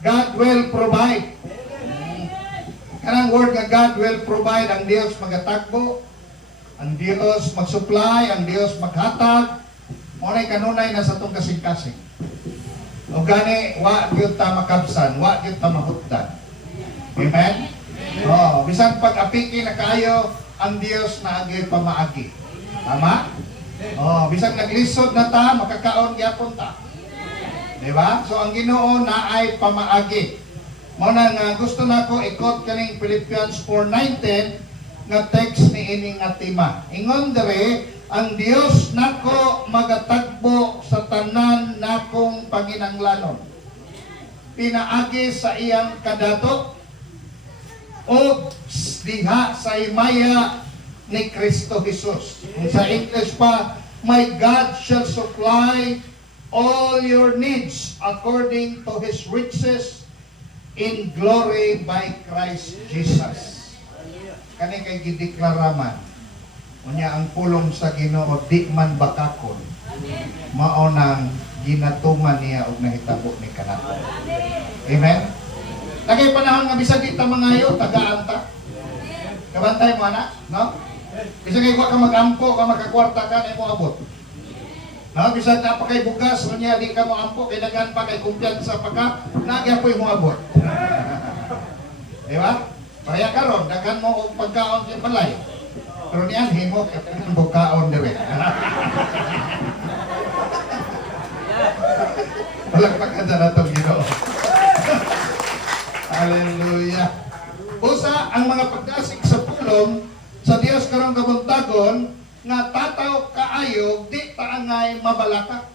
God will provide. Kanang word nga God will provide, ang Dios magatakbo, ang Dios mag-supply, ang Dios maghatag. Muna'y kanunay na sa itong kasing-kasing. O gani, wa gyud ta makabsan, wa gyud ta mahutdan. Amen? Oh, bisan pag-apiki na kayo, ang Dios na agi pamaagi. Tama? Oh, bisan naglisod na ta, makakaon gyapon ta. Diba? So ang Ginoo na ay pamaagi. Muna nga gusto nako ikot kaning Philippians 4:19 nga text ni ining atima. Ingon dere, ang Dios nako magatagbo sa tanan nakong panginanglanon. Pinaagi sa iyang kadato o diha sa imaya ni Kristo Jesus. Sa English pa, my God shall supply all your needs according to His riches in glory by Christ Jesus. Kani kay gideklaraman. Unya ang pulong sa Ginoo di man bakakon. Mao nang ginatuman niya og nahitabo ni kanato. Amen. Tagay panahon nga bisag kita mangayo tagaan ta. Kabantay mo ana, no? Bisag kay wa ka magampo ka makakwarta ka na mo abot. No, bisag ka pa kay bugas unya di ka mo ampo kay daghan pa kay kumpiyansa pa ka, nagyapoy mo abot. Di ba? Kaya karon daghan mo og pagkaon sa balay. Pero niyan himo kay pagkaon dire. Palakpakan sa natong Ginoo. Hallelujah. Usa ang mga pagdasig sa pulong sa Dios karong kabuntagon nga tataw kaayo di taangay mabalaka.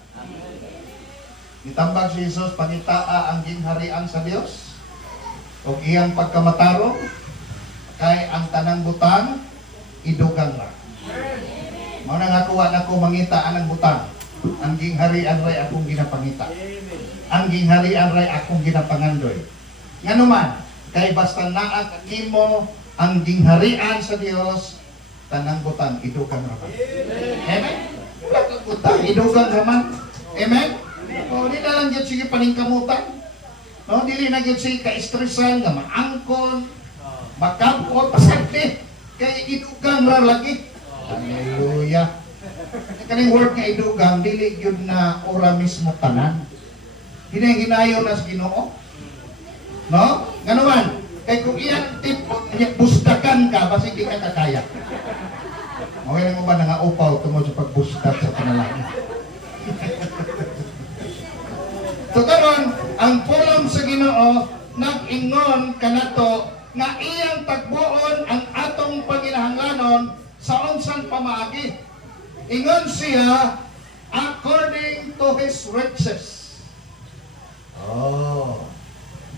Itambag si Jesus pangitaa ang gingharian sa Dios o iyang pagkamatarong kay ang tanang butang idugang ra. Mao na nga kuha nako mangita anang butang. Ang gingharian ray akong ginapangita. Ang gingharian ray akong ginapangandoy. Ngano man kay basta naa kimo ang gingharian sa Dios, tanang butang idugang ra. Amen. Butang idugang ra man. Amen. O di na lang gyud sige paningkamutan. No, dili na gyud sige ka-stressan nga maangkon, makampot pasagdi kay idugang ra lagi. Hallelujah. Kaning word nga idugang dili gyud na ora mismo tanan. Hinayo na sa Ginoo. No? Ngano man? Kay kung iyang tipo, busdakan ka, basta hindi ka kakaya. Okay mo ba nga upaw tungod sa pagbusdak sa panalangin? So karon, ang pulong sa Ginoo nag-ingon kanato nga iyang tagbuon ang atong panginahanglanon sa unsang pamaagi. Ingon siya according to His riches. Oh.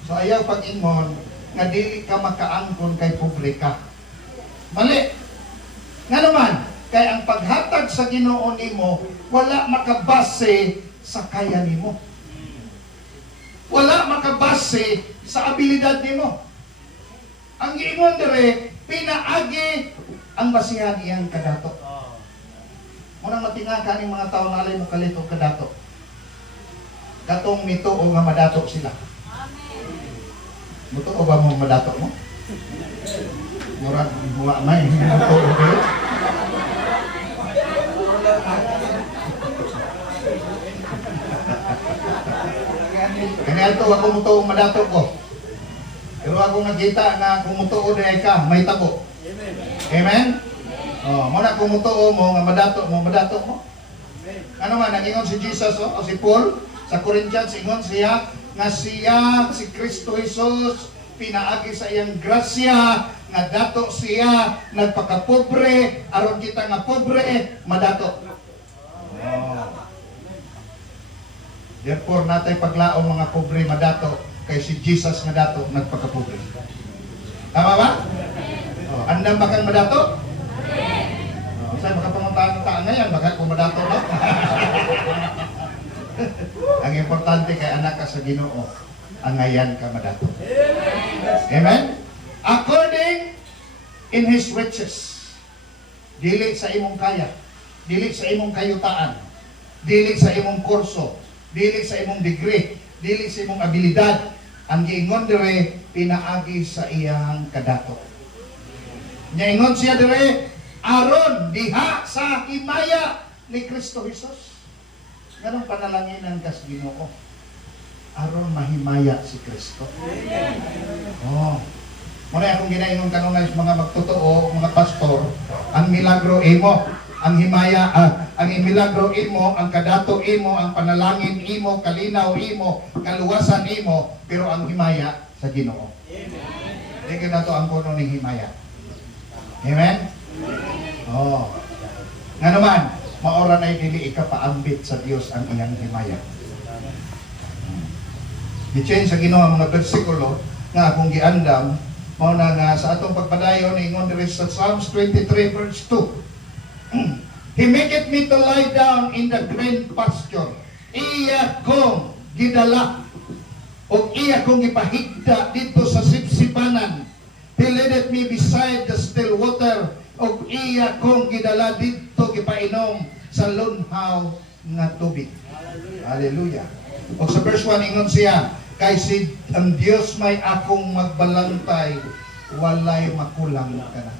So ayaw pag-ingon nga dili ka makaangkon kay publika. Mali. Nga naman, kay ang paghatag sa Ginoo nimo wala makabase sa kaya nimo. Wala makabase sa abilidad nimo. Ang giingon dire, pinaagi ang basihan iyang kadato. Unang matingaka ning mga tawo nalay mo kalito kadato. Katong mito o nga madato sila. Muto o ba mo madato mo? Murag buwa may muto o kayo? Kaya ito ako muto o madato ko. Pero ako nakita na kung muto o day ka, may tabo. Amen? Oh, muna kung muto o mo nga madato mo. Ano man, nag-ingon si Jesus o si Paul sa Corinthians, ingon siya nga siya, si Kristo Jesus, pinaagi sa iyang grasya, nga dato siya, nagpakapobre, aron kita nga pobre, madato. Oh. Therefore, natay paglaong mga pobre, madato, kay si Jesus nga dato, nagpakapobre. Tama ba? Oh, andam ba kang madato? Oh, saan makapanguntaan ka ngayon, baka kung madato na? Ang importante kay anak ka sa Ginoo, angayan ka madato. Amen? According in His riches. Dili sa imong kaya, dili sa imong kayutaan, dili sa imong kurso, dili sa imong degree, dili sa imong abilidad, ang giingon dire pinaagi sa iyang kadato. Nya ingon siya dire aron diha sa himaya ni Kristo Jesus. Ganong panalanginan kas Ginoo. Aron mahimaya si Kristo. Oh. Muna akong ginaingon kanunay sa mga magtotoo, mga pastor, ang milagro imo, ang himaya, ang milagro imo, ang kadato imo, ang panalangin imo, kalinaw imo, kaluwasan imo, pero ang himaya sa Ginoo. Hindi ka na to ang kuno ni himaya. Amen? Oh. Nga naman, maora na dili ikapaambit sa Dios ang iyang himaya. I-change sa Ginoo ang mga bersikulo nga akong giandam. Mao na nga sa atong pagpadayon ingon diri sa Psalms 23 verse 2. He maketh me to lie down in the green pasture. Iya kong gidala o iya kong ipahigda dito sa sipsipanan. He leadeth me beside the still water o iya kong gidala dito gipainom sa lunhaw nga tubig. Hallelujah. O sa verse 1 ingon siya, kay si ang Dios may akong magbalantay, walay makulang ka na.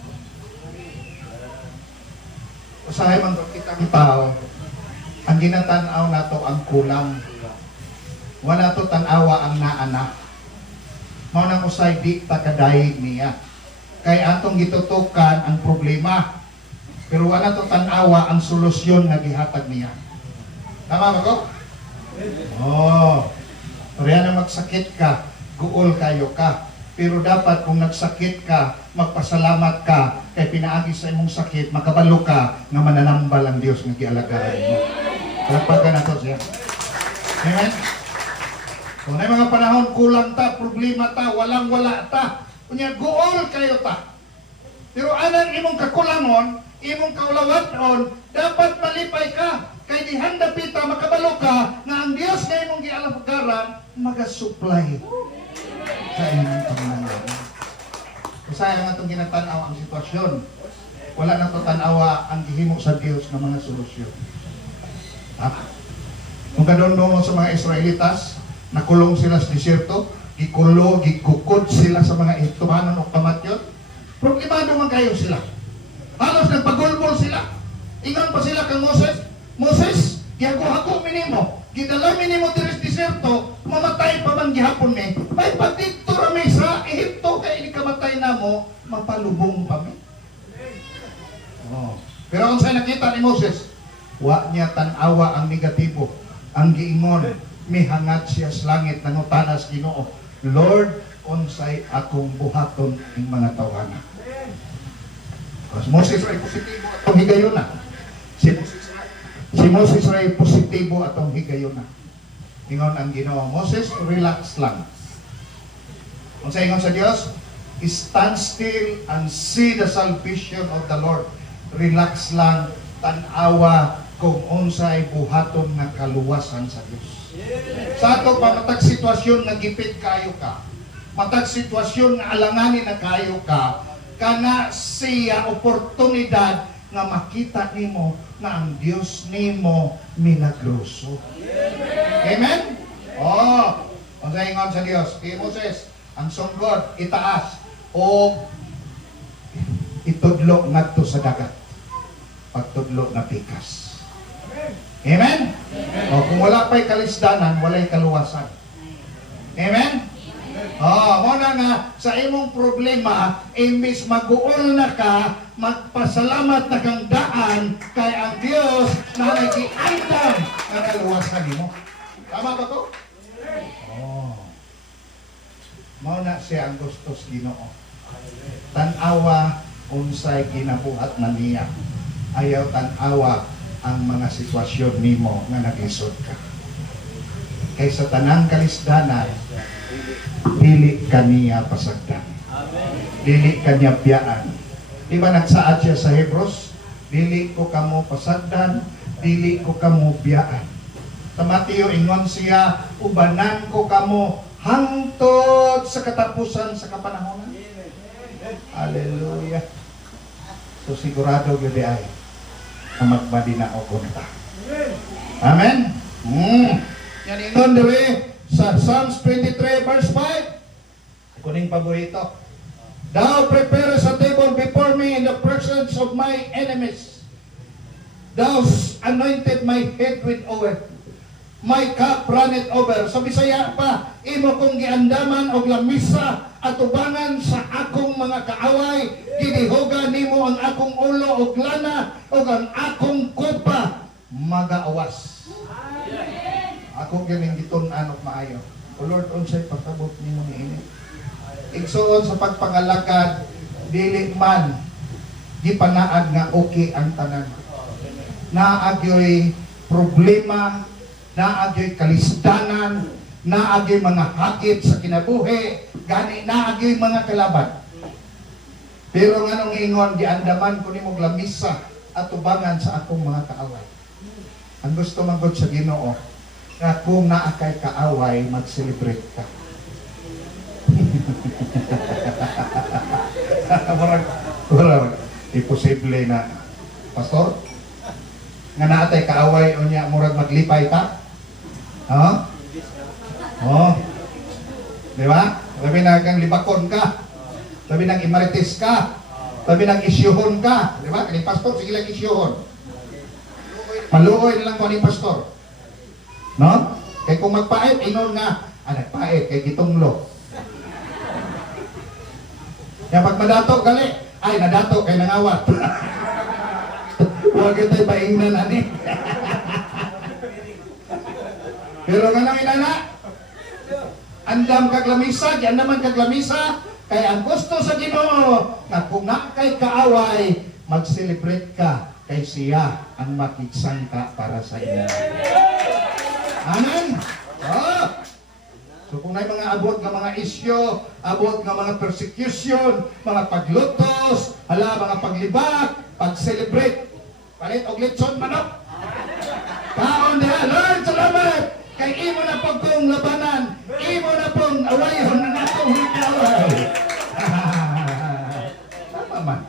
Usahay man kitang tao, ang ginatanaw nato ang kulang. Wala to tanawa ang naana. Mao nang usay di ta kadayeg niya. Kay atong gitutukan ang problema. Pero wala to tanawa ang solusyon nga gihatag niya. Tama ba ko? Oh. Pareha na magsakit ka, guol kayo ka. Pero dapat kung nagsakit ka, magpasalamat ka, kay pinaagi sa imong sakit, makabalo ka, nga mananambal ang Diyos ng gialagaran mo. Palagpagan na to siya. Amen? Kung na mga panahon, kulang ta, problema ta, walang-wala ta. Kunya, guol kayo ta. Pero anang imong kakulangon, imong kaulawaton, dapat malipay ka. Kay di handa pita makabalo ka nga ang Dios nga imong gialagaran maga-supply sa inyong pangangailangan. Kasi nga itong ginatanaw ang sitwasyon. Wala na ito tanawa ang gihimo sa Dios ng mga solusyon. Kung ganoon mo sa mga Israelitas, nakulong sila sa disyerto, gikukod sila sa mga itumanon o kamatyon, problemado man kayo sila. Halos nagpagulbol sila. Ingon pa sila kang Moses, gihago-hago minimo, gidala minimo diri sa disyerto, mamatay pa man gihapon ni. May pagdito ra mi sa Ehipto kay ini kamatay namo, mapalubong pa mi. Oh. Pero kung sa nakita ni Moses, wa niya tanawa ang negatibo, ang giingon, mihangat siya sa langit nangutanas Ginoo, Lord, unsay akong buhaton ing mga tawana. Kasi Moses ay positibo atong higayuna. Si Moses ay positibo atong higayuna. Ingon ang Ginoo, Moses, relax lang. Kung sa ingon sa Dios, stand still and see the salvation of the Lord. Relax lang, tanawa kung unsay buhaton nga kaluwasan sa Dios. Sa ato pa matag sitwasyon nga gipit kayo ka, matag sitwasyon nga alanganin na kayo ka, kana siya oportunidad nga makita nimo na ang Dios nimo milagroso. Amen? Oh, ang saingon sa Dios, kay Moses, ang sunggod itaas o itudlo ngadto sa dagat. Pagtudlo na pikas. Amen? O kung wala pa'y kalisdanan, wala'y kaluwasan. Amen? Muna nga, sa imong problema, imbis mag-uol na ka, magpasalamat na kang daan kay ang Diyos na nag-iandam na kaluwasan mo. Tama ba to? Muna siya ang gustos Ginoo. Tanawa unsay ginabuhat na niya. Ayaw tanawa ang mga sitwasyon nimo nga nag-isod ka. Kay sa tanang kalisdanan, dili kaniya pasagdan. Dili kaniya biyaan. Di ba nagsaad siya sa Hebrews? Dili ko kamo pasagdan, dili ko kamo biyaan. Sa Mateo ingon siya, ubanan ko kamo hangtod sa katapusan sa kapanahonan. Hallelujah. So sigurado gyud ay na magmadina o kunta. Amen. Yan ingon diri sa Psalms 23 verse 5. Kuning paborito. Thou preparest a table before me in the presence of my enemies. Thou anointed my head with oil. My cup runneth over. Sa Bisaya pa, imo kong giandaman og lamisa atubangan sa akong mga kaaway. Gidihogan nimo ang akong ulo og lana og ang akong kupa magaawas. Ako ganing gitun-an og maayo. O Lord, unsay pagtabot nimo niini? Igsuon sa pagpangalakad, dili man gipanaad nga okay ang tanan. Naagyoy problema, naagyoy kalisdanan, naagyoy mga hakit sa kinabuhi, gani naagyoy mga kalaban. Pero nganong ingon giandaman ko nimo lamisa at tubangan sa akong mga kaaway. Ang gusto magod sa Ginoo nga kung naa kay kaaway, mag-celebrate ka. Wala, imposible na pastor nga naatay kaaway o niya murag maglipay ta. Di ba? Labi na kang libakon ka, labi nang imarites ka, labi nang isyuhon ka. Di ba? Kani pastor, sige lang isyuhon. Maluoy na lang ko ni pastor. No? Kaya kung magpait, inon nga, nagpait, kay gitunglo. Yan pag madato, gali, ay nadato, kay nangawat. Huwag ito'y paingnan, ani. Pero nga nang inana, andam kaglamisa, diyan naman kaglamisa, kaya ang gusto sa Ginoo, na kung na kay kaaway, mag-celebrate ka, kay siya ang makigsangka para sa inyo. Amen? So kung may mga abot ng mga isyo, abot ng mga persecution, mga paglutos, mga paglibak, pag-celebrate, palit og litson manok. Kaon diha, Lord, salamat! Kay imo na pag kong labanan, imo na pong awayon ng akong hikaway. Tama man.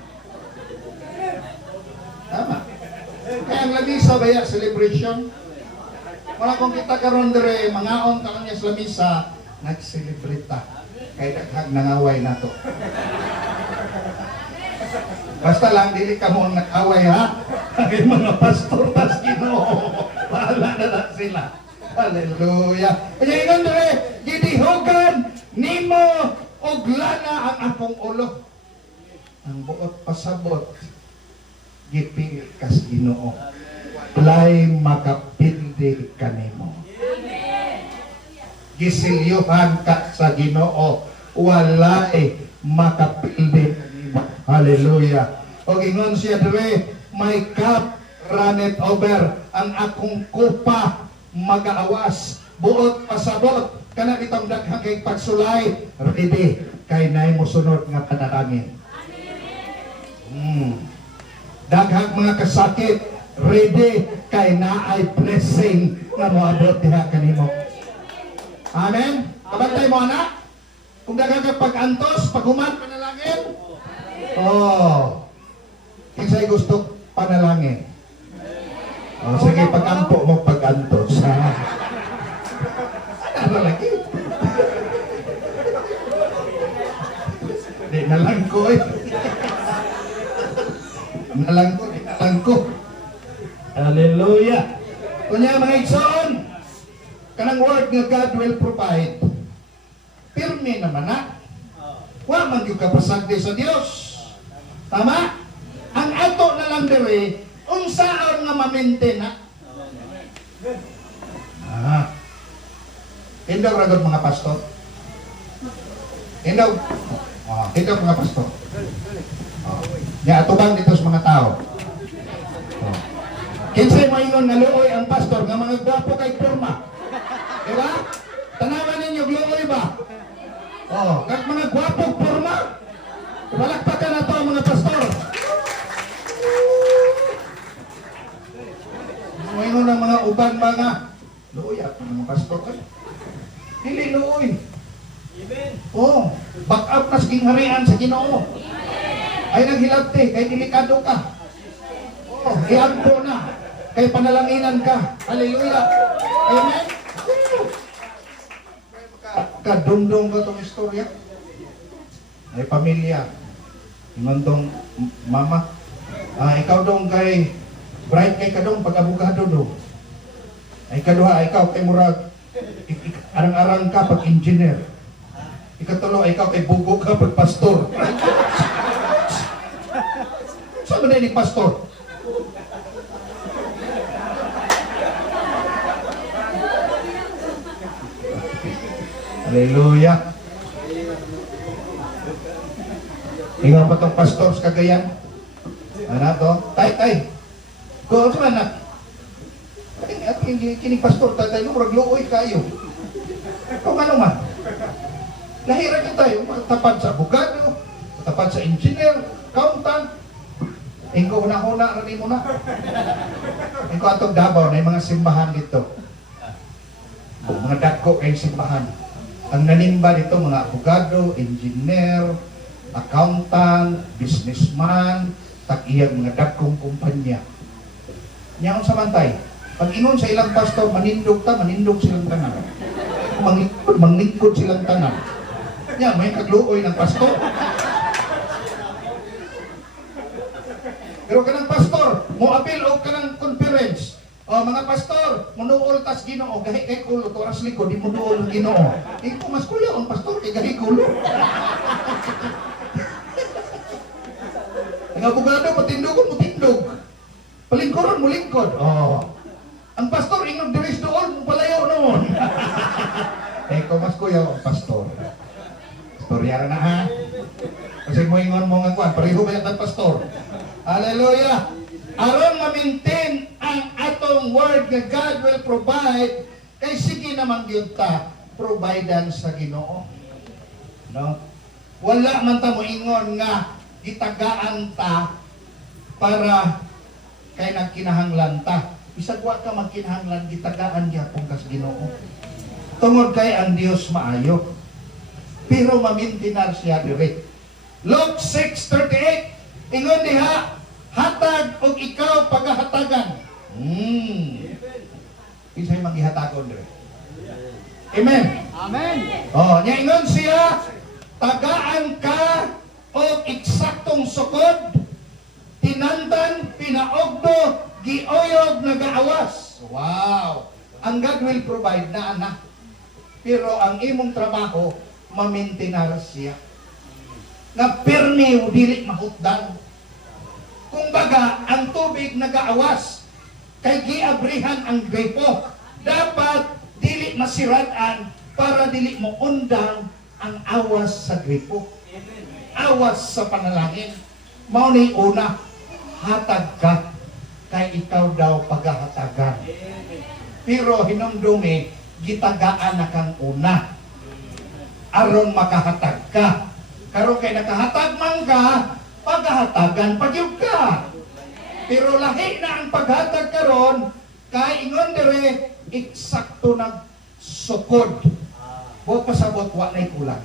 Tama. Kaya ang lamisa baya, celebration. Wala kong kita karon dire, mangaon ka kanya sa lamisa, nag-celebrate ta. Kay daghang nangaway na to. Basta lang, dili ka mo nag-away, ha? Ang mga pastor, tas Ginoo. Bahala na lang sila. Hallelujah. Kaya ingon dire, gidihogan nimo og lana ang akong ulo. Ang buot pasabot, gipil kas Ginoo. Walay makapindi kanimo. Gisilyuhan ka sa Ginoo, walay makapindi kanimo. Hallelujah. O ingon siya dire, my cup runneth over, ang akong kupa magaawas, buot pasabot, kana bitong daghang kay pagsulay, ready kay nay mosunod nga panalangin. Daghang mga kasakit, ready kay naay blessing nga moabot diha kanimo. Amen. Kabantay mo anak. Kung daghang kay pag-antos, paghuman panalangin. Kinsay gusto panalangin? Sige, pag-ampo mo pag-antos. Ano lagi? Di nalang ko eh. Nalang ko. Hallelujah. Kunya mga igsoon, kanang word nga God will provide. Pirmi naman na. Wa man gyud ka pasagdi sa Dios. Tama? Ang ato na lang dire, unsaon nga ma-maintain na? Hindaw ragod mga pastor. Hindaw. Hindaw mga pastor. Atubang dito sa mga tao. Kinsay maingon nga luoy ang pastor nga mga gwapo kay porma. Diba? Tanawan ninyo luoy ba? Kag mga gwapo porma. Walakpakan na to mga pastor. Maingon ng mga uban mga luoy at mga pastor kay. Dili luoy. Back up na sa kingharian sa Ginoo. Ay naghilabti, kay delikado ka. Iampo na, kay panalanginan ka. Hallelujah. Amen. kadungdong ko itong istorya. Ay pamilya. Ingon tong mama, ikaw dong kay bright kay kadong pag-abogado do. Ay kaduha, ikaw kay murag arang-arang ka pag engineer. Ikatulo, ikaw kay bugo ka pag pastor. Saan ba na ni pastor? Hallelujah. Ikaw pa itong pastor sa Cagayan? Ano to? Tay. Kung saan na? Kining pastor, tay, murag luoy kayo. Kung ano man? Lahira ka tayo, tapat sa abogado, tapat sa engineer, accountant. Ikaw una-una, rin mo na. Ikaw atong Davao, na mga simbahan dito. Mga dako kayong simbahan. Ang nanimba dito, mga abogado, engineer, accountant, businessman, tak-iyang mga dakong kumpanya. Nyaon samantay, pag inon sa ilang pastor, manindog silang tanan. Manglingkod silang tanan. Yan, may kagluoy ng pastor. Pero kanang pastor, mo-apil o kanang conference. O mga pastor, munuol tas Ginoo, gahi kay kulo, toras likod, di munuol ng Ginoo. Iko mas kuya ang pastor, kay gahi kulo. Ang abogado, patindogon, mutindog. Palingkoron, mulingkod. Ang pastor, ingong diris doon, palayaw noon. Iko mas kuya ang pastor. Pastorya na ha. Kasi mo ingon mo nga kuan, pareho ba yung pastor? Hallelujah! Aron ma-maintain ang atong word nga God will provide, kay sige naman yun ta, providan sa Ginoo. No? Wala man ta mo ingon nga, gitagaan ta para kay nagkinahanglan ta. Bisag wa ka magkinahanglan, gitagaan gyapon ka sa Ginoo. Tungod kay ang Dios maayo. Pero ma-maintain siya dire. Luke 6:38, ingon diha, hatag og ikaw pagahatagan. Isa'y maghihatagon dire. Amen. Amen. Nya ingon siya, tagaan ka og eksaktong sukod, tinandan, pinaogdo, gioyog, nagaawas. Wow. Ang God will provide na anak. Pero ang imong trabaho, ma-maintain siya. Na pirmi o dili mahutdan. Kung baga, ang tubig nagaawas, kay giabrihan ang gripo. Dapat dili masiratan para dili mo undang ang awas sa gripo. Awas sa panalangin. Mao ni una, hatag ka, kay ikaw daw paghahatagan. Pero hinumdumi, gitagaan na kang una. Aron makahatag ka. Karon kay nakahatag man ka, paghahatagan pagyud ka. Pero lahi na ang paghatag karon, kay ingon dire eksakto nag sukod. Wa pasabot wa nay kulang.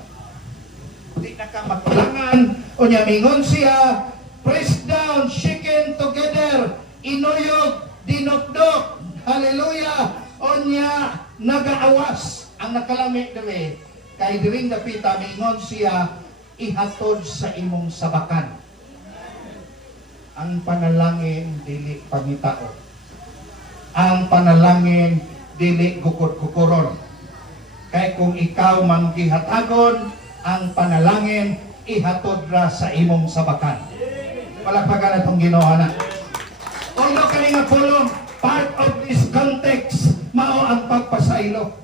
Di na ka magkulangan. Unya mingon siya, press down, shaken together, inuyog, dinokdok. Hallelujah. Unya nagaawas ang nakalami dire. Kay diring dapita mingon siya, ihatod sa imong sabakan. Ang panalangin dili pangitao. Ang panalangin dili gukod-kukuron. Kay kung ikaw man gihatagon, ang panalangin ihatod ra sa imong sabakan. Palakpakan atong Ginoo na. Although kani nga pulong, part of this context mao ang pagpasaylo.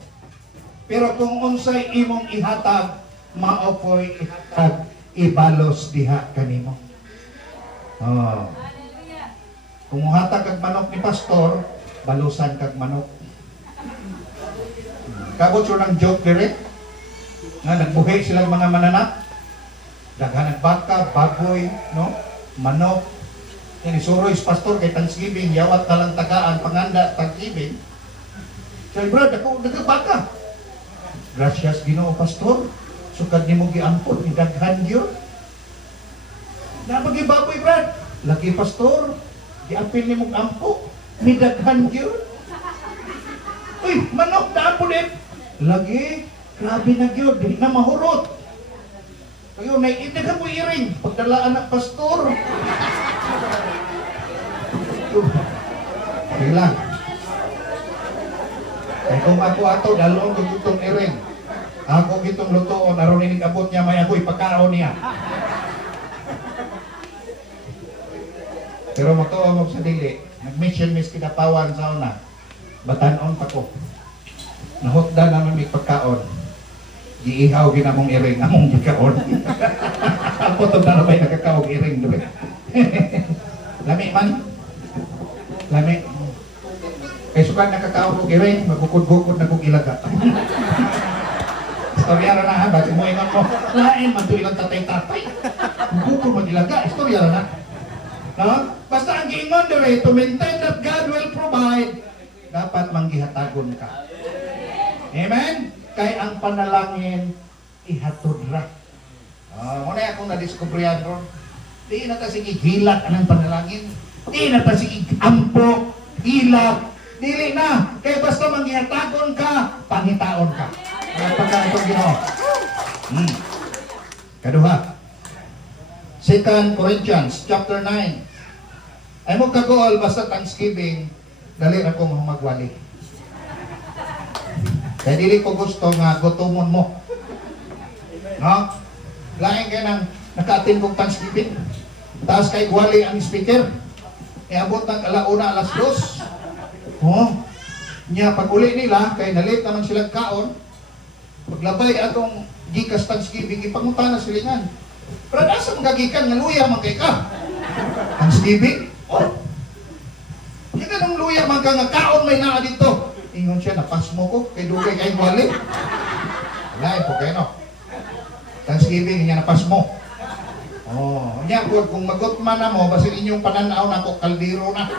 Pero kung unsay imong ihatag, mao po'y ihatag, ibalos diha kanimo. Kung muhatag kag manok ni pastor, balusan kag manok. Kabot siya ng joke dire, nga nagbuhi silang mga mananap, daghan ng baka, baboy, no? Manok. Yan isuroy si pastor kay Thanksgiving, yawat na lang tagaan, panganda, Thanksgiving. So, brad, ako nagabaka. Gracias, Ginoo pastor. Sukad ni mo giampon, idaghan yun. Napagi baboy, brad. Lagi pastor, giampil ni mong ampo, nidaghan yun. Uy, manok na ampon eh. Lagi, Grabe na gyud, di na mahurot. Kayo may itig mo iring pagdalaan ng pastor. Sige lang. Kaya kung ako ato, dalawang tututong iring. Ako gitong lutoon, aron inig abot niya, may ako ipakaon niya. Pero matuwa mo sa dili, nag-mission miss kinapawan sa una. Batanon pa ko. Nahutda naman may pagkaon. Giihaw ginamong iring, among gikaon. Ako ito na nabay nakakaog iring doon. Lami man. Lami. Kaya sukan nakakaog og iring, magukod-gukod na kong ilaga. Istorya na ha, bakit mo ingat mo? Lain man ito ilang tatay-tatay. Magukod mag-ilaga, istorya na. No? Basta ang giingon dire, to maintain that God will provide, dapat manggihatagon ka. Amen? Kay ang panalangin ihatod ra. Muna akong na-discoveryan ron. Di na ta sige hilat anang panalangin. Di na ta sige ampo, hilak. Dili na. Kay basta manghihatagon ka, pangitaon ka. Pagka itong Ginoo. Kaduha. 2 Corinthians chapter 9. Ay mo kagool basta Thanksgiving, dali na kong magwali. Kaya dili ko gusto nga gutumon mo. No? Lain kayo nang naka-attend kong Thanksgiving. Taas kay wali ang speaker. Iabot ng alauna, alas 2. Niya pag uli nila, kay nalit naman silang kaon. Paglabay atong gikas Thanksgiving, ipangunta na silingan. Pero asa magagikan nga luya man kay ka? Thanksgiving? Hindi ka nung luya man ka nga kaon may naa dito. Ingon siya, napas mo ko, kay dugay kay wali. Wala, po kayo no. Thanksgiving, niya napas mo. Niya po, kung magutman na mo, basta inyong pananaw na ko, kaldero na.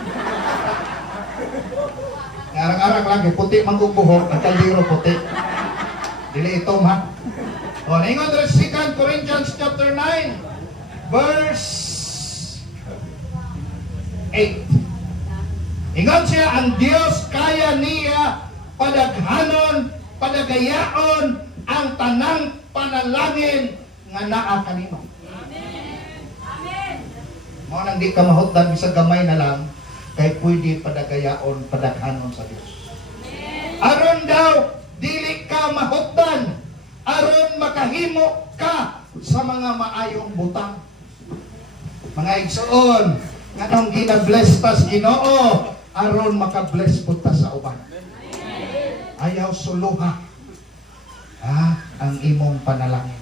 Arang-arang lang, puti man kong buhok, ang kaldero puti. Dili ito, ha? Ingon, 2 Corinthians chapter 9, verse 8. Ingon siya, ang Diyos kaya niya padaghanon, padagayaon ang tanang panalangin nga naa kanimo. Amen. Mo nang di ka mahutdan bisag gamay na lang kay pwede padagayaon, padaghanon sa Dios. Aron daw dili ka mahutdan, aron makahimo ka sa mga maayong butang. Mga igsoon, nganong gina-bless tas Ginoo, aron maka-bless po ta sa uban. Ayaw suluha ang imong panalangin.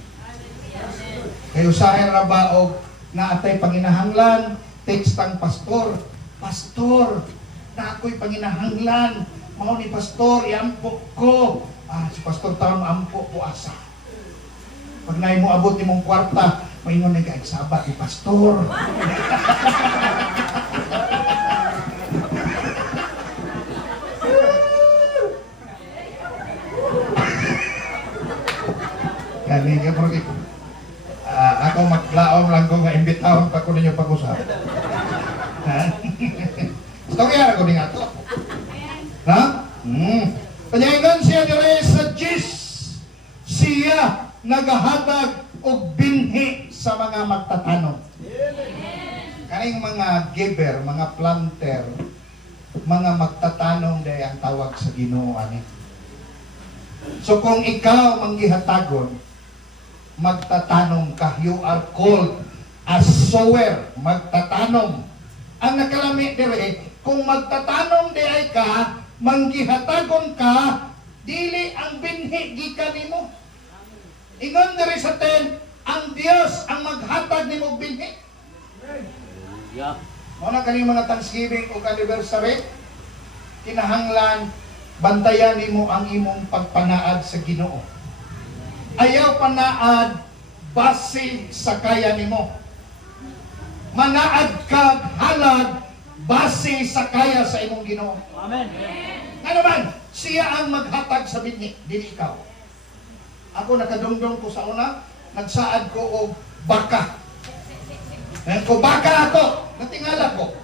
Kayo usahay ra ba og naatay panginahanglan, text ang pastor, pastor, na ako'y panginahanglan, mao ni pastor, iampo ko. Si pastor taon ampo po asa. Pag naay mo abot nimong kwarta, maingon na kaig sabat ni pastor. Kani ka pero ako maglaom lang ko nga imbitahon pa ko ninyo pag-usap. Storya ko din ato. Ha? Panyaingan siya dire sa Gis. Siya nagahatag og binhi sa mga magtatanong. Kaning mga giver, mga planter, mga magtatanong day ang tawag sa Ginoo ani. So kung ikaw manggihatagon, magtatanong ka, you are called as sower, magtatanong. Ang nakalami dire, kung magtatanong di ay ka, manggihatagon ka, dili ang binhi gikan nimo. Ingon diri sa 10, ang Dios ang maghatag nimo binhi. Muna kaning mga Thanksgiving o anniversary, kinahanglan bantayan nimo ang imong pagpanaad sa Ginoo. Ayaw panaad base sa kaya nimo. Manaad kag halad base sa kaya sa imong Ginoo. Amen. Nga naman, siya ang maghatag sa binhi, dili ikaw. Ako nakadungdong ko sa una, nagsaad ko og baka. Kung baka ako, natingala ko.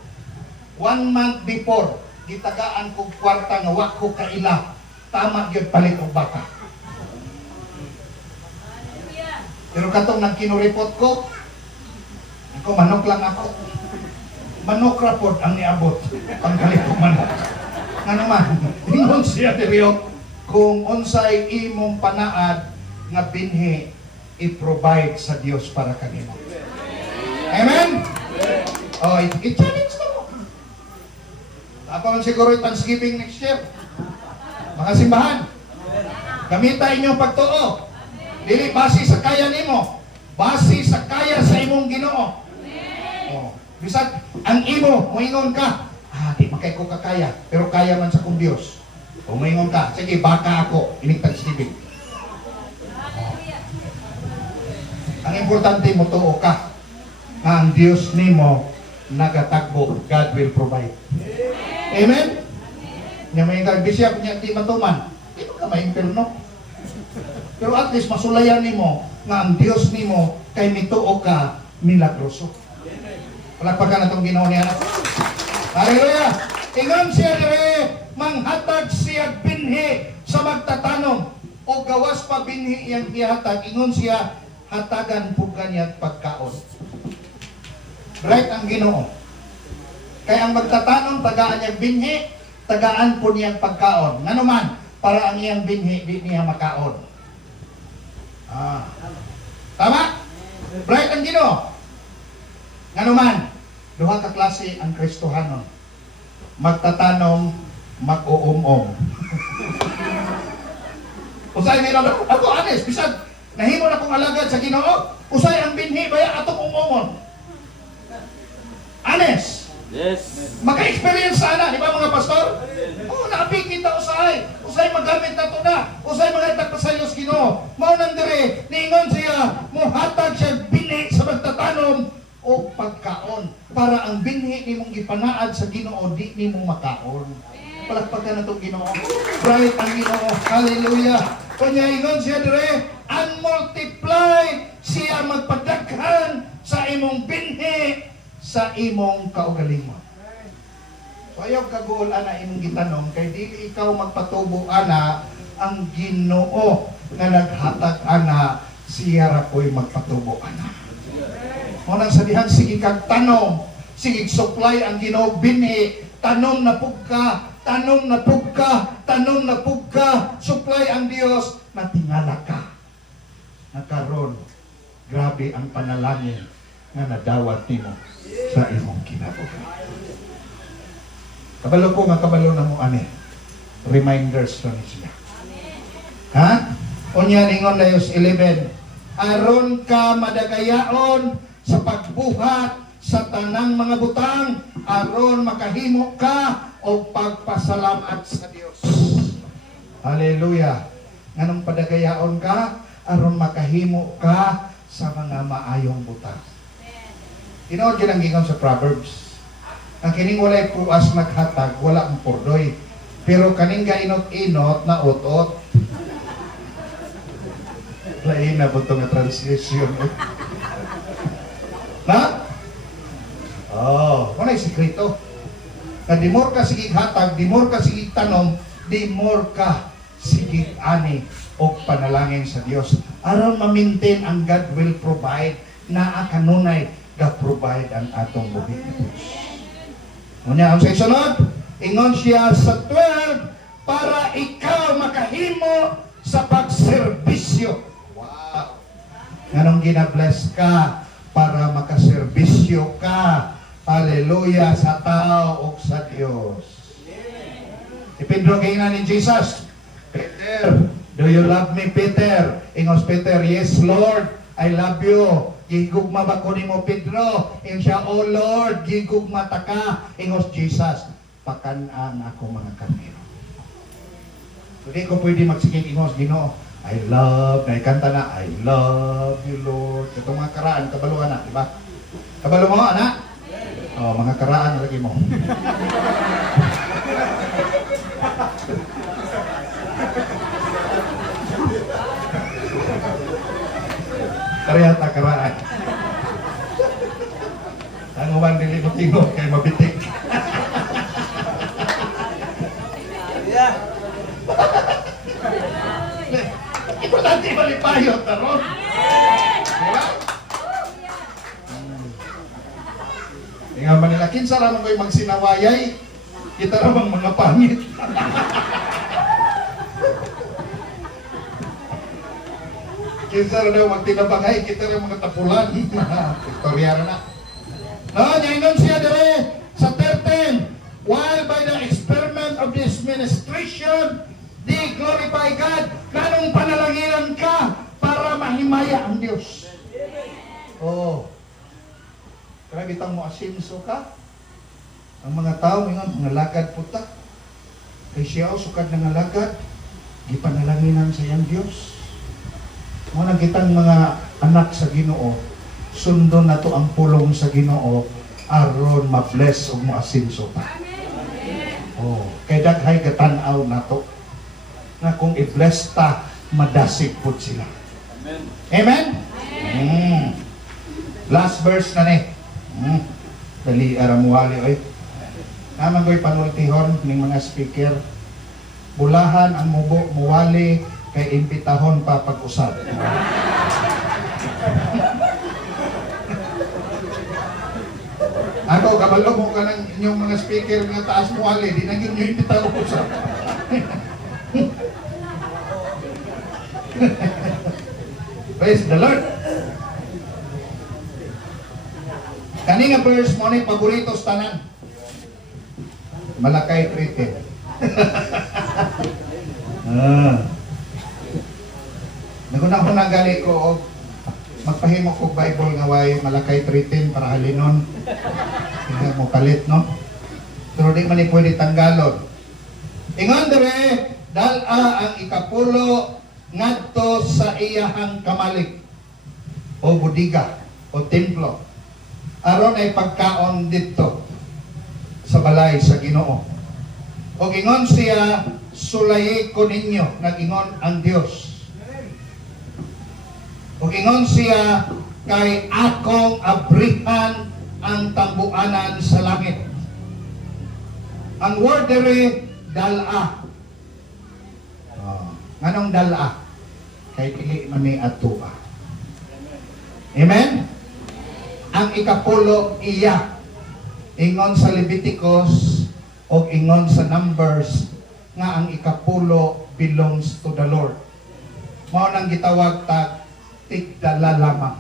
1 month before, gitagaan ko kwarta nga wa ko kaila. Tama gyud palit og baka. Pero katong nang kinuripot ko, manok lang ako. Manok rapod ang niabot. Pangkalit ko manok. Nga naman, ingon siya diriyo, kung unsay imong panaad nga binhi, i-provide sa Dios para kanimo. Amen? Oh, i-challenge na mo. Apa man siguro yung Thanksgiving next year. Mga simbahan, gamita inyong pagtuo. Dili base sa kaya nimo, base sa kaya sa imong Ginoo. Oh, bisag ang imo moingon ka, di makay ko kakaya, pero kaya man sa kong Dios. O moingon ka, sige baka ako ining Thanksgiving. Ang importante mo tuo ka nga ang Dios nimo nagatagbo, God will provide. Amen? Nga may kagbisya niya di matuman, di mo ka ma-imperno. Pero at least masulayan nimo nga ang Dios nimo kay mituo ka milagroso. Palakpakan na itong Ginoo niya. Hallelujah! Ingon siya dire, manghatag siya binhi sa magtatanom o gawas pa binhi yang ihatag. Ingon siya, hatagan po ganyan pagkaon. Right ang Ginoo. Kaya ang magtatanom, tagaan niyang binhi, tagaan po niyang pagkaon. Nga naman, para ang iyang binhi, di niya makaon. Tama? Right ang Ginoo. Nga naman, duha ka klase ang Kristohanon. Magtatanom, mag-uum-um. Usay nila na, ako honest, bisag, nahimo na kong alagad sa Ginoo, usay ang binhi, baya atong umumon. Honest. Yes. Maka-experience sana, di ba mga pastor? Oo, naapik kita usay. Usay magamit na ito na. Usay magatag pa sa Diyos Ginoo. Mao nang dire, niingon siya, muhatag siya binhi sa magtatanom o pagkaon. Para ang binhi nimong gipanaad sa Ginoo, di nimong makaon. Palakpakan na itong Ginoo. Bright ang Ginoo. Hallelujah. Kunya ingon siya dire, and multiply siya magpadaghan sa imong binhi sa imong kaugalingon. So ayaw kagool ana imong gitanong kay dili ikaw magpatubo ana ang Ginoo nga naghatag ana siya ra koy magpatubo ana. Mo nang sabihan sige kag tanom, sige supply ang Ginoo binhi, tanom na pugka, tanom na pugka, tanom na pugka, supply ang Dios na tingala ka. Nakaron grabe ang panalangin nga nadawat nimo sa imong kinabuhi. Kabalo ko nga kabalo na mo ani. Reminders lang siya. Ha? Unya ningon Layos 11. Aron ka madagayaon sa pagbuhat sa tanang mga butang, aron makahimo ka o pagpasalamat sa Dios. Hallelujah. Nganong padagayaon ka aron makahimo ka sa mga maayong butang. Tinood yun ang gingon sa Proverbs. Ang kining walay puas maghatag, wala ang pordoy. Pero kaning gainot-inot na utot. Lain na ba ito nga translation? Na? Oh, wala yung sekreto. Na di more ka sigig hatag, di more ka sigig tanom, di more ka sigig ani o panalangin sa Dios. Aron ma-maintain ang God will provide na kanunay ga-provide ang atong buhi. Unya ang sa isunod, ingon siya sa 12 para ikaw makahimo sa pagserbisyo. Wow! Nganong gina-bless ka para makaserbisyo ka. Hallelujah sa tao o sa Dios. Si Pedro kaya ni Jesus, Peter, do you love me, Peter? Ingos Peter, yes Lord, I love you. Gigugma ba ko ni mo, Pedro? Ingon siya, oh Lord, gigugma ta ka. Ingos Jesus, pakanaan ako mga karnero. So di ko pwede magsigig ingos, Ginoo, I love, naikanta na, I love you Lord. Itong mga karaan, kabaluan na, di ba? Kabalo mo, anak? Oh, mga karaan lagi mo. Karyata karaan. Ang uban dili mo tingog kay mabitik. Importante malipayot taron. nga kinsa ra man koy magsinawayay, kita ra bang mga pangit. Kinsa ra daw magtinabangay, kita ra mga tapulan. Istorya ra na. No, ngayon siya dire sa 13, while by the experiment of this ministration, they glorify God. Kanong panalanginan ka para mahimaya ang Diyos. Oh. Kaya bitang mo asinso ka. Ang mga tao ngayon, mga lagad puta. Kay siya sukad na nga lagad. Gipanalanginan sa iyang Diyos. Mga kitang mga anak sa Ginoo, sundo na to ang pulong sa Ginoo aron ma-bless og maasinso pa. Oh, kay daghay katanaw na to na kung i-bless ta madasig pud sila. Amen. Amen. Last verse na ni. Dali aramuali oy. Naman ko'y panultihon ning mga speaker. Bulahan ang mubo muwali kay imbitahon pa pag-usap. Ako, kabalo mo ka ng inyong mga speaker nga taas mo ali, di na nyo imbitahon usap. Praise the Lord. Kani nga verse mo ni paboritos tanan. Malakay treated. Naguna-una gali ko og magpahimo ko Bible nga way Malakay 3:10 para halinon. Hindi mo kalit, no? Pero di man ni pwede tanggalon. Ingon dire, dala ang ikapulo ngadto sa iyahang kamalig o budiga o templo. Aron ay pagkaon dito sa balay sa Ginoo. O ingon siya, sulayi ko ninyo, nag-ingon ang Diyos. O ingon siya, kay akong abrihan ang tambuanan sa langit. Ang word dere, dala. Nganong dala? Kay pili man ni atua. Amen? Ang ikapulo iya. Ingon sa Leviticus o ingon sa Numbers nga ang ikapulo belongs to the Lord. Mao nang gitawag tag tigdala lamang.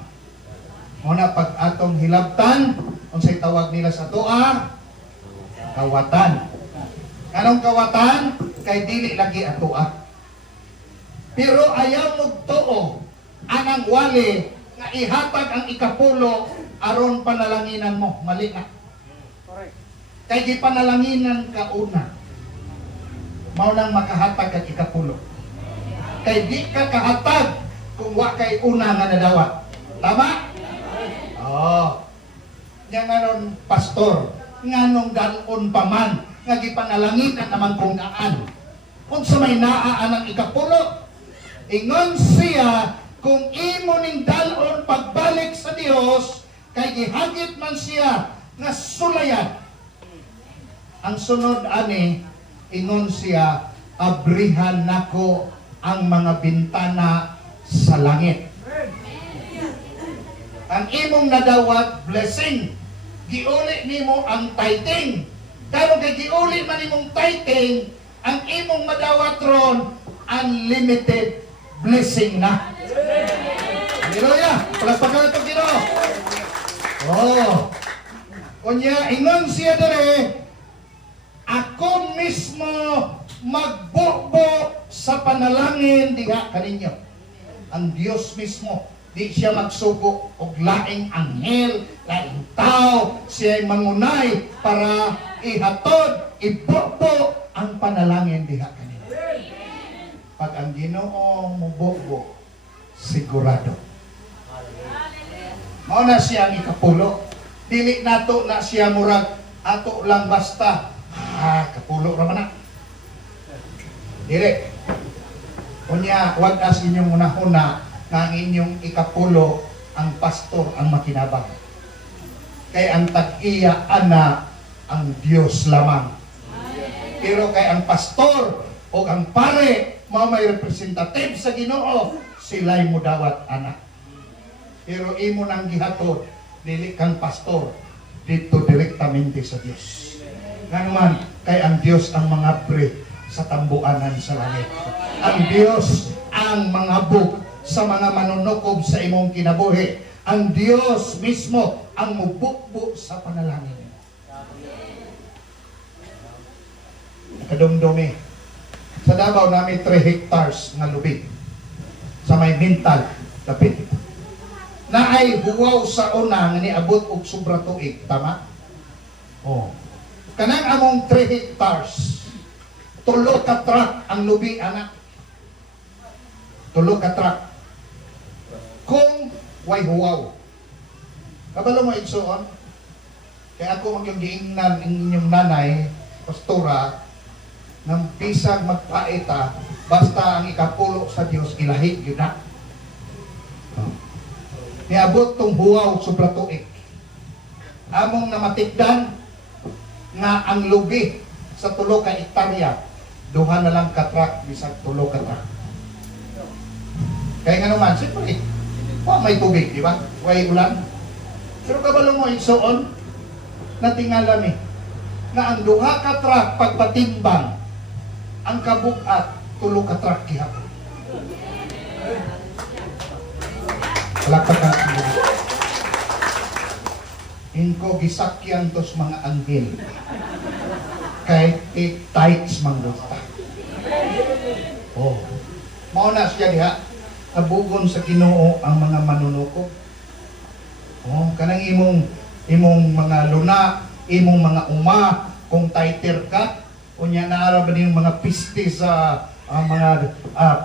Muna pag atong hilabtan, unsay tawag nila sa tua? Kawatan. Anong kawatan? Kay dili lagi atua. Pero ayaw mo tuo anang wali nga ihatag ang ikapulo aron panalanginan mo. Mali na. Kay di panalanginan ka una. Mao nang makahatag ang ikapulo. Kay di ka kahatag kung wa kay una nga nadawat. Tama? Oh. Nya nganon pastor, nganong dalon pa man nga gipanalanginan naman kung naan. Kung sa may naa ang ikapulo, ingon siya kung imo ning dalon pagbalik sa Dios kay gihagit man siya nga sulayan. Ang sunod ani ingon siya, abrihan nako ang mga bintana sa langit. Ang imong nadawat blessing, giuli nimo ang tithing. Pero kay giuli man imong tithing, ang imong madawat ron unlimited blessing na. Hallelujah! Palakpakan ito Ginoo. Oh. Kunya ingon siya dere, ako mismo magbubo sa panalangin diha kaninyo. Ang Diyos mismo, di siya magsugo og laing anghel, laing tao, siya mangunay para ihatod, ibubo ang panalangin diha kanila. Pag ang Ginoo mububo, sigurado. Mao na siya ang ikapulo. Dili nato na siya murag ato lang basta kapulo ra man na. Dili. Kunya, wag as inyong una-una nga ang inyong ikapulo ang pastor ang makinabang. Kay ang tag-iya ana ang Dios lamang. Pero kay ang pastor o ang pare mao may representative sa Ginoo, sila'y mudawat ana. Pero imo nang gihatod, dili kang pastor. dito direktamente sa Dios. Nga naman, kay ang Dios ang mga pre sa tambuanan sa langit. Ang Dios ang mangabog sa mga manunukob sa imong kinabuhi. Ang Dios mismo ang mubukbo sa panalangin. Kadumdumi. Sa Davao namin 3 hectares nga lubid. Sa may mental, dapit. Na ay huwaw sa una nga niabot og sobra tuig, tama? Oh. Kanang among 3 hectares, 3 ka truck ang lubi, anak. 3 ka truck. Kung way huwaw. Kabalo mo igsoon? Kaya ako mag-giingnan inyong nanay, pastora, ng bisag magpaita, basta ang ikapulo sa Dios ilahi yun na. Niabot tong huwaw sobra tuig. Among namatikdan nga ang lubi sa 3 ka hektarya, 2 na lang ka truck bisag 3 ka truck. Kaya nga naman, siyempre, may tubig, di ba? Way ulan. Pero kabalo mo igsoon, natingala mi nga ang 2 ka truck pagpatimbang ang kabugat 3 ka truck gihapon. Palakpak ka. Inko gisakyan tos mga anghel. Kahit tights manggota. Oh. Mauna siya diha. Abugon sa Ginoo ang mga manunuko. Oh, kanang imong mga luna, imong mga uma, kung tighter ka, unya naara ba yung mga piste sa mga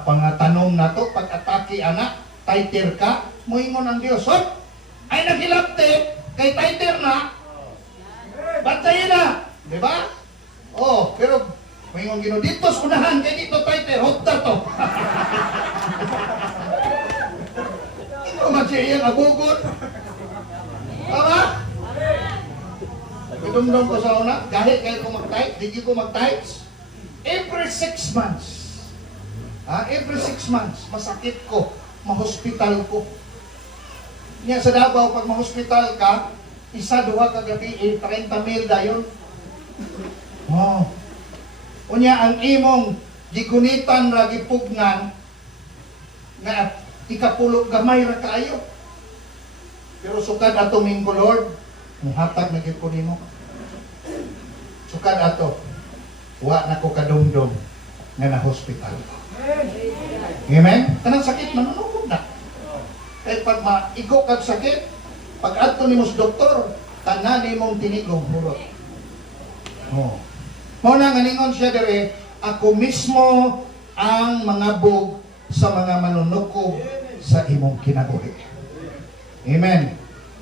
pangatanong na to, pag-atake anak, tighter ka, muingon ang Diyos, "Hoy, ay nakilapte, kay tighter na, bantayin na," di ba? Oh, pero muingon Ginoo, dito sa unahan, kay dito tighter, hukta to. Ito man siya iyang abugon. Tama? Dumdum ko sa una, kahit kayo ko mag-tight, di ko mag-tights. Every 6 months, every 6 months, masakit ko, mahospital ko. Niya sa Davao, pag mahospital ka, 1-2 ka gabi, 30,000 dayon. Oh. Unya, ang imong gigunitan ra gipugnan, nga ikapulo gamay ra kaayo. Pero sukad ato mingko Lord, muhatag na gyud ko nimo. Sukad ato, wa na ko kadumdum nga na hospital. Amen? Kanang sakit manunugod na. Kaya pag maigo kag sakit, pag adto nimo sa doktor, tanan nimong tinigong hurot. Oh. Mao na nga ningon siya dire, ako mismo ang mangabog sa mga manunukob sa imong kinabuhi. Amen.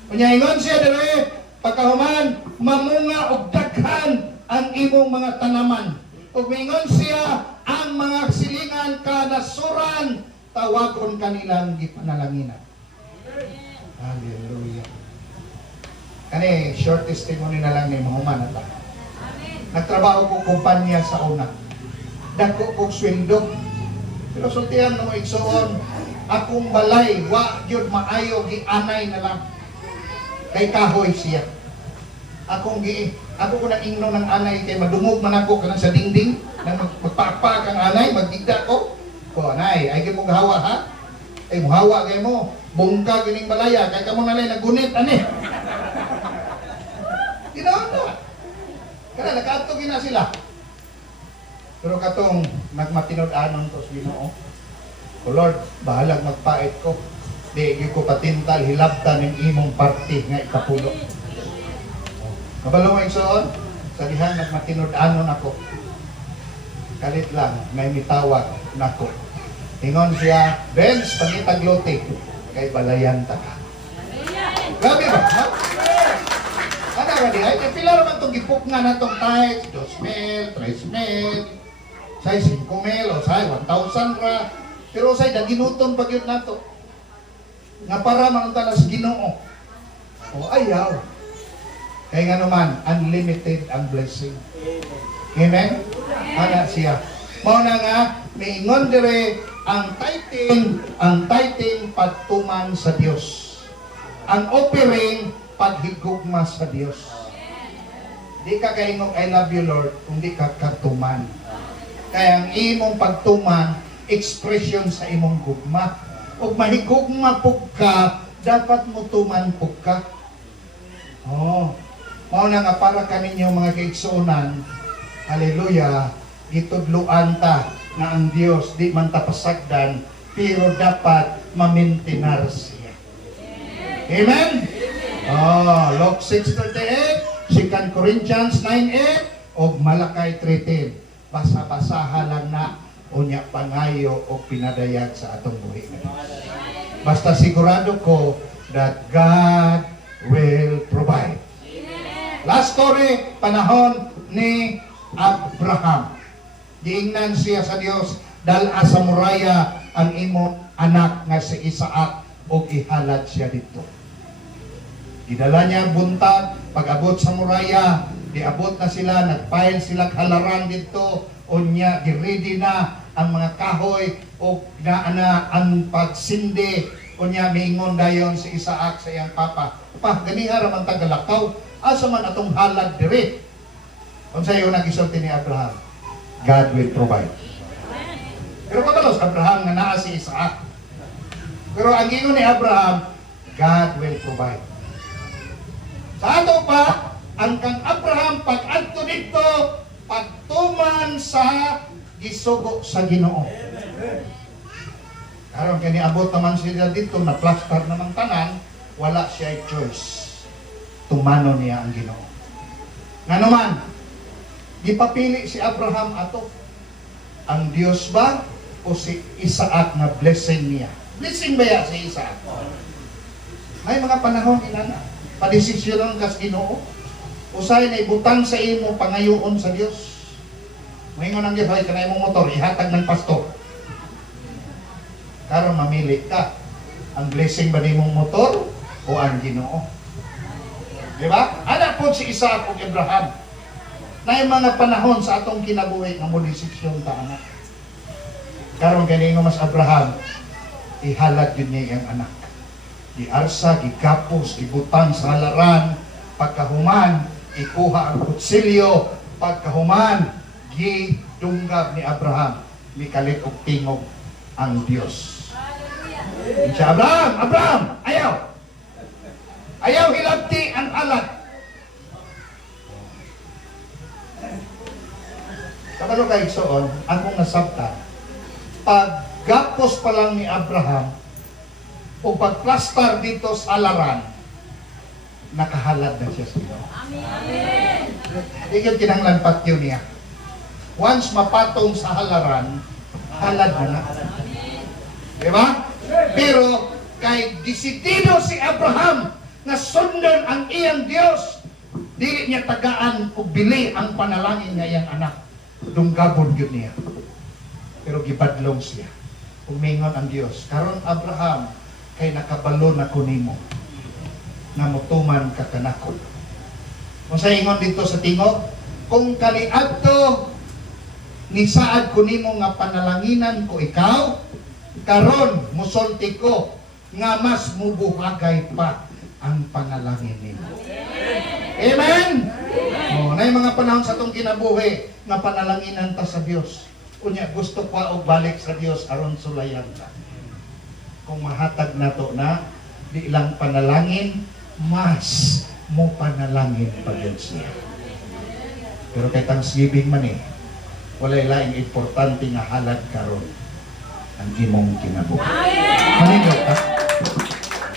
Unya ingon siya dire, pagkahuman mamunga og daghan ang imong mga tanaman. Ug mingon siya, ang mga silingan kanasuran tawagon kanilang gipanalanginan. Hallelujah. Kani short testimony na lang ni mahuman ata. Nagtrabaho ko kumpanya sa una. Dako kong sweldo. Pero sultihan mo igsoon, akong balay, wa gyud maayo, gianay na lang. Kay kahoy siya. Ako ko na ingno ng anay, kay madungog man ako kanang sa dingding, nang magpapak ang anay, magdigda ko. Ko anay, ay gyud mo gahawa ha? Ay mo hawa kay mo, bungka gining balaya, kay kamo nalay nagunit ani. Ginawa. Kana nakaadto gina sila. Pero katong nagmatinud-anon to sa Ginoo. O Lord, bahalag magpait ko. Di ko patintal hilabtan ng imong parte nga ikapulo. Kabalo mo igsoon, sa dihan nagmatinud-anon ako. Kalit lang, may mitawag nako. Ingon siya, Benz, pangitag lote, kay balayan ta ka. Grabe ba? Ha? Ano ba di? Ay, pila naman itong gipukngan na itong tights, 2,000, 3,000, say 5,000 o say 1,000 ra. Pero say daginuton pag yun na ito. Nga para manunta sa Ginoo. O ayaw. Kaya nga naman, unlimited ang blessing. Amen? Ana siya. Mauna nga, miingon dire ang tithing pagtuman sa Dios. Ang offering paghigugma sa Dios. Di ka kaingog, I love you Lord, kung di ka katuman. Kaya ang imong pagtuman, expression sa imong gugma. Ug mahigugma pug ka, dapat mo tuman pug ka. Oh, mao na nga para kaninyo mga kaigsuonan, hallelujah, gitudloan ta nga ang Dios di man ta pasagdan, pero dapat ma-maintain siya. Amen? Oh, Luke 6:38, 2 Corinthians 9:8, o Malakay 3:10. Basa-basaha lang na, unya pangayo o pinadayag sa atong buhi. Basta sigurado ko that God will provide. Last story, panahon ni Abraham. Giingnan siya sa Dios, dala sa muraya ang imo anak nga si Isaac o ihalad siya dito. Gidala niya ang buntag, pag-abot sa muraya, diabot na sila, nagpail sila halaran dito, unya giredi na ang mga kahoy o naana ang pagsindi, unya miingon dayon si Isaac sa iyang papa, pa ganiha ra man tagalakaw, asa man atong halad diri. Unsa yung nagisulti ni Abraham? God will provide. Pero patalos Abraham nga naa si Isaac. Pero ang ingon ni Abraham, God will provide. Sa ato pa, ang kang Abraham pag-adto dito, pagtuman sa gisugo sa Ginoo. Karon kani abot naman sila dito, na plaster naman tanan, wala siya choice. Tumano niya ang Ginoo. Nga naman, gipapili si Abraham ato. Ang Dios ba o si Isaac na blessing niya? Blessing ba ya si Isaac? May mga panahon inana, padesisyon kas Ginoo. Usay na ibutang sa imo pangayoon sa Dios. Moingon ang Dios, ay kanay mong motor ihatag ng pastor. Karon mamili ka. Ang blessing ba nimong motor o ang Ginoo? Di ba? Anak po si Isaac o Abraham. Na yung mga panahon sa atong kinabuhi ng modesisyon ta anak. Karon ganingo mas Abraham, ihalad yun niya yung anak. Giarsa, gigapos, gibutang sa halaran, pagkahuman, ikuha ang kutsilyo, pagkahuman, gidunggab ni Abraham, mikalit og tingog ang Dios. Siya, Abraham, ayaw! Ayaw hilabti ang alat. Kabalo kay Igsoon, akong nasabta, paggapos pa lang ni Abraham, o pagplastar dito sa alaran, nakahalad na siya sa Ginoo. Amen! Ikot kinanglan patyo niya. Once mapatong sa halaran, halad na. Diba? Pero, kay disidido si Abraham na sundan ang iyang Dios, dili niya tagaan o bili ang panalangin ng iyang anak. Dunggabon yun niya. Pero gibadlong siya. Umingon ang Dios. Karon Abraham, kay nakabalo na kunimo na mutuman ka kanako. Kung sa ingon dito sa tingog, kung kaniadto ni saad kunimo nga panalanginan ko ikaw, karon musulti ko nga mas mubuhagay pa ang panalangin nimo. Amen. Oh, na yung mga panahon sa tong kinabuhi nga panalanginan ta sa Dios. Unya gusto pa og balik sa Dios aron sulayan ta. Kung mahatag na to na di lang panalangin, mas mo panalangin pa yun siya. Pero kay Thanksgiving man walay laing importante nga halad karon ang imong kinabuhi. Amen.